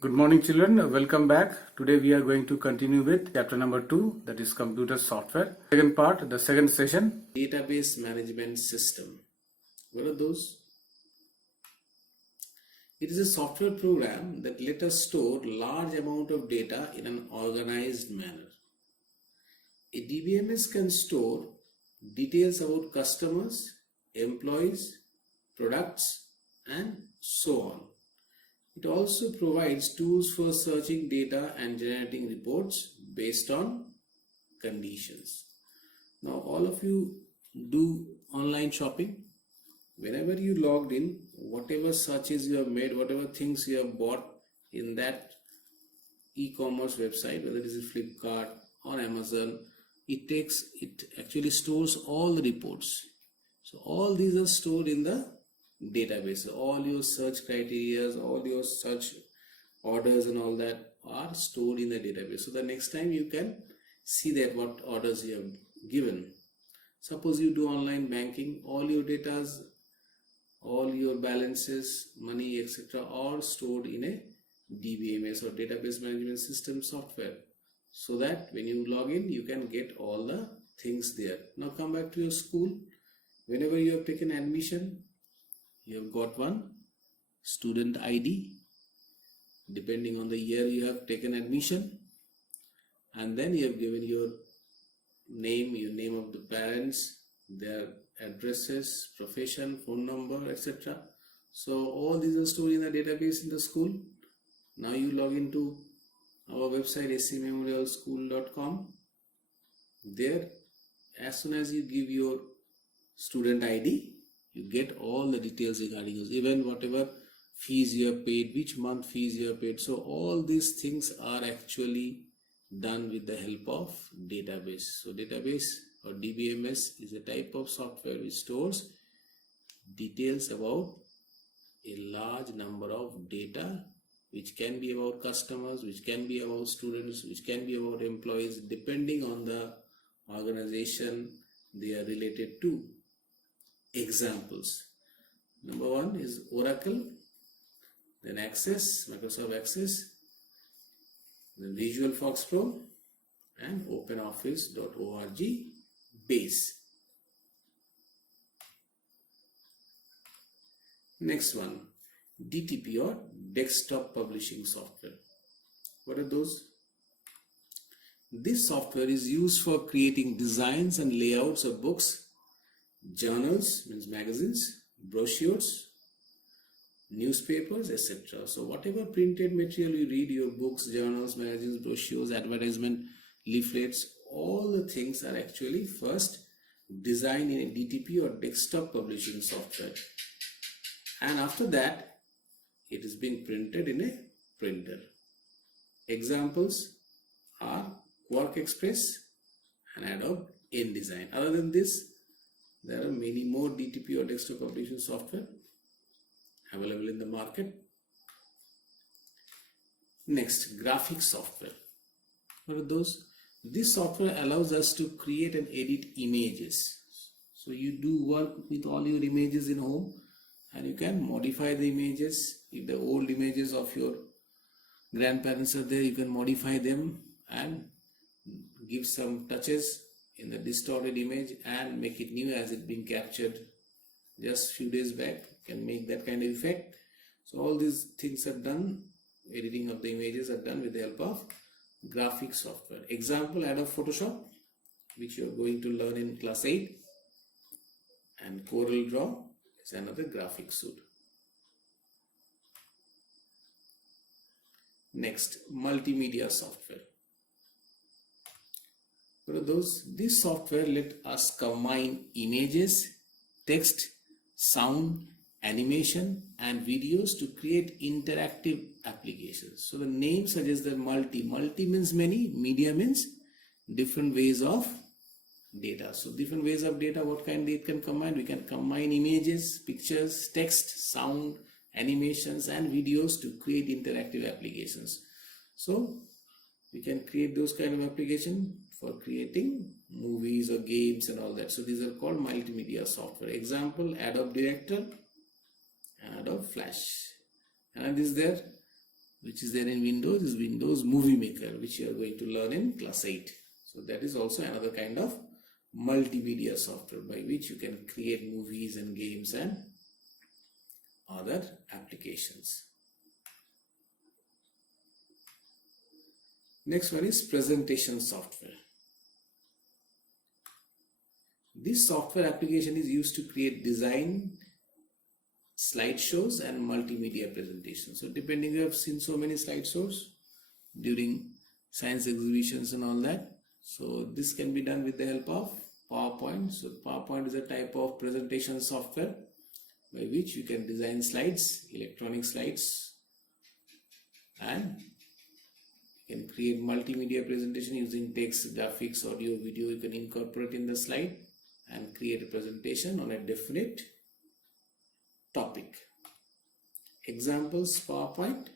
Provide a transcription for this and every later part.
Good morning, children. Welcome back. Today we are going to continue with chapter number 2, that is computer software. Second part, the second session. Database management system. What are those? It is a software program that let us store large amount of data in an organized manner. A DBMS can store details about customers, employees, products, and so on. It also provides tools for searching data and generating reports based on conditions. Now, all of you do online shopping. Whenever you logged in, whatever searches you have made, whatever things you have bought in that e-commerce website, whether it is Flipkart or Amazon, it actually stores all the reports. So all these are stored in the database. So all your search criteria, all your search orders and all that are stored in the database. So the next time you can see that what orders you have given. Suppose you do online banking, all your data, all your balances, money, etc. are stored in a DBMS or database management system software, so that when you log in you can get all the things there. Now come back to your school. Whenever you have taken admission, you have got one student ID depending on the year you have taken admission, and then you have given your name of the parents, their addresses, profession, phone number, etc. So all these are stored in the database in the school. Now you log into our website scmemorialschool.com. There, as soon as you give your student ID, you get all the details regarding us, even whatever fees you have paid, which month fees you have paid. So all these things are actually done with the help of database. So database or DBMS is a type of software which stores details about a large number of data, which can be about customers, which can be about students, which can be about employees, depending on the organization they are related to. Examples. Number one is Oracle, then Access, Microsoft Access, then Visual Fox Pro, and OpenOffice.org base. Next one, DTP or desktop publishing software. What are those? This software is used for creating designs and layouts of books, journals, means magazines, brochures, newspapers, etc. So whatever printed material you read, your books, journals, magazines, brochures, advertisement, leaflets, all the things are actually first designed in a DTP or desktop publishing software, and after that it is being printed in a printer. Examples are Quark Express and Adobe InDesign. Other than this, there are many more DTP or desktop publishing software available in the market. Next, graphic software. What are those? This software allows us to create and edit images. So you do work with all your images in home, and you can modify the images. If the old images of your grandparents are there, you can modify them and give some touches in the distorted image and make it new as it being captured just few days back. You can make that kind of effect. So all these things are done, editing of the images are done with the help of graphic software. Example, Adobe Photoshop, which you are going to learn in class 8, and Corel Draw is another graphic suite. Next, multimedia software. What are those? This software let us combine images, text, sound, animation, and videos to create interactive applications. So the name suggests that multi means many, media means different ways of data. So different ways of data, what kind it can combine? We can combine images, pictures, text, sound, animations, and videos to create interactive applications. So we can create those kind of applications for creating movies or games and all that. So these are called multimedia software. Example, Adobe Director and Adobe Flash. And this is there which is there in Windows is Windows Movie Maker, which you are going to learn in class 8. So that is also another kind of multimedia software by which you can create movies and games and other applications. Next one is presentation software. This software application is used to create design, slideshows and multimedia presentations. So depending, you have seen so many slideshows during science exhibitions and all that. So this can be done with the help of PowerPoint. So PowerPoint is a type of presentation software by which you can design slides, electronic slides, and you can create multimedia presentation using text, graphics, audio, video. You can incorporate in the slide and create a presentation on a definite topic. Examples: PowerPoint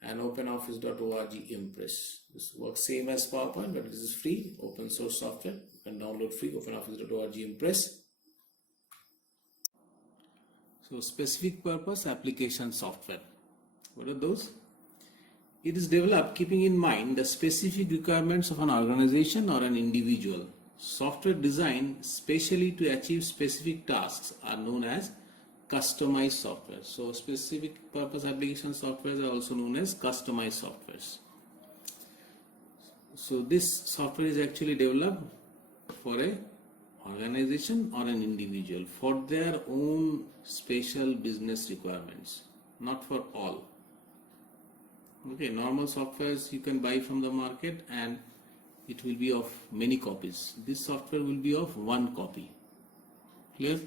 and OpenOffice.org Impress. This works same as PowerPoint, but this is free, open source software. You can download free, OpenOffice.org Impress. So specific purpose application software. What are those? It is developed keeping in mind the specific requirements of an organization or an individual. Software designed specially to achieve specific tasks are known as customized software. So specific purpose application softwares are also known as customized softwares. So this software is actually developed for a organization or an individual for their own special business requirements, not for all. Okay, normal softwares you can buy from the market and it will be of many copies. This software will be of one copy. Clear?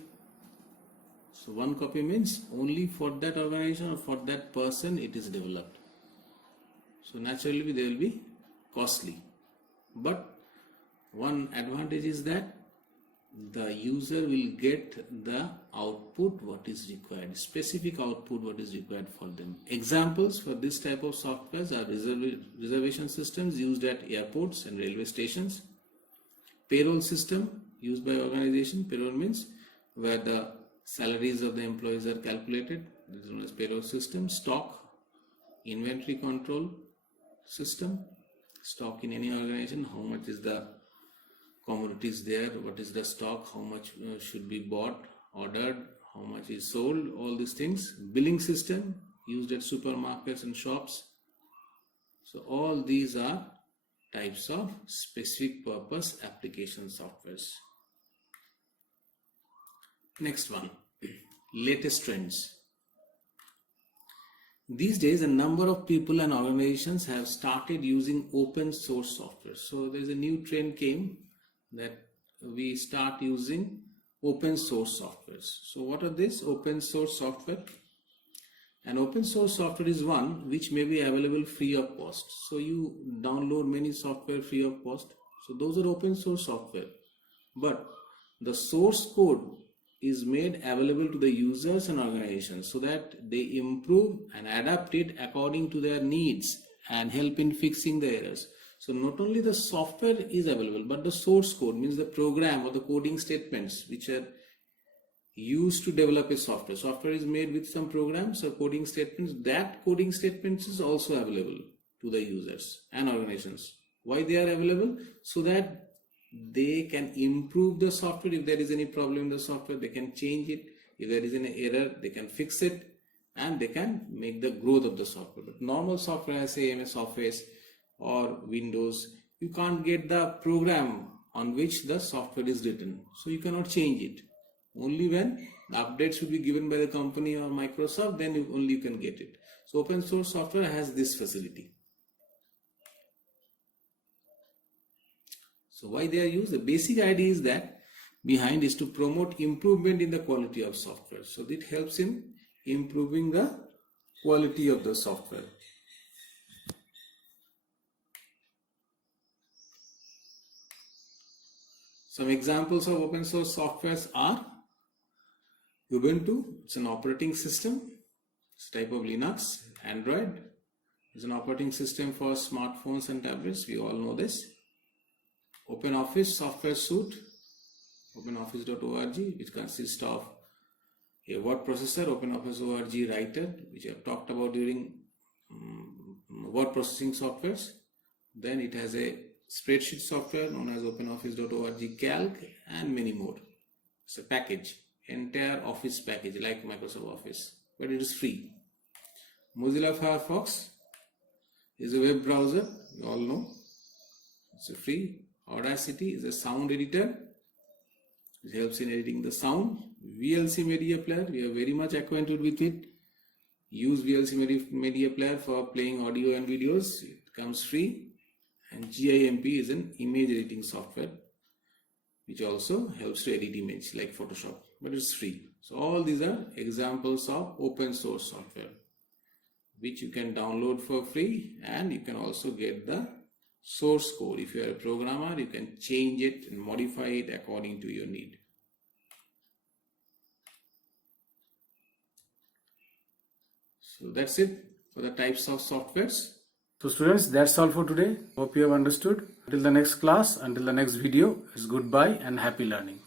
So one copy means only for that organization or for that person it is developed. So naturally they will be costly. But one advantage is that the user will get the output what is required, specific output what is required for them. Examples for this type of softwares are reservation systems used at airports and railway stations, payroll system used by organization. Payroll means where the salaries of the employees are calculated, this is known as payroll system. Stock, inventory control system, stock in any organization, how much is the commodities there, what is the stock, how much should be bought, ordered, how much is sold, all these things. Billing system used at supermarkets and shops. So all these are types of specific purpose application softwares. Next one, latest trends. These days a number of people and organizations have started using open source software. So there's a new trend came that we start using open source softwares. So what are these open source software? An open source software is one which may be available free of cost. So you download many software free of cost. So those are open source software. But the source code is made available to the users and organizations so that they improve and adapt it according to their needs and help in fixing the errors. So not only the software is available, but the source code means the program or the coding statements which are used to develop a software. Software is made with some programs or coding statements. That coding statements is also available to the users and organizations. Why they are available? So that they can improve the software. If there is any problem in the software, they can change it. If there is an error, they can fix it and they can make the growth of the software. But normal software, as say MS Office or Windows, you can't get the program on which the software is written. So you cannot change it. Only when the updates should be given by the company or Microsoft, then only you can get it. So open source software has this facility. So why they are used? The basic idea is that behind is to promote improvement in the quality of software. So it helps in improving the quality of the software. Some examples of open source softwares are Ubuntu, it's an operating system. It's a type of Linux. Android is an operating system for smartphones and tablets. We all know this. OpenOffice software suite, OpenOffice.org, which consists of a word processor, OpenOffice.org writer, which I have talked about during word processing softwares. Then it has a spreadsheet software known as OpenOffice.org Calc and many more. It's a package, entire Office package like Microsoft Office, but it is free. Mozilla Firefox is a web browser, you all know. It's a free. Audacity is a sound editor. It helps in editing the sound. VLC Media Player, we are very much acquainted with it. Use VLC Media Player for playing audio and videos. It comes free. And GIMP is an image editing software which also helps to edit image like Photoshop, but it's free. So all these are examples of open source software which you can download for free, and you can also get the source code. If you are a programmer, you can change it and modify it according to your need. So that's it for the types of softwares. So students, that's all for today. Hope you have understood. Until the next class, until the next video, it's goodbye and happy learning.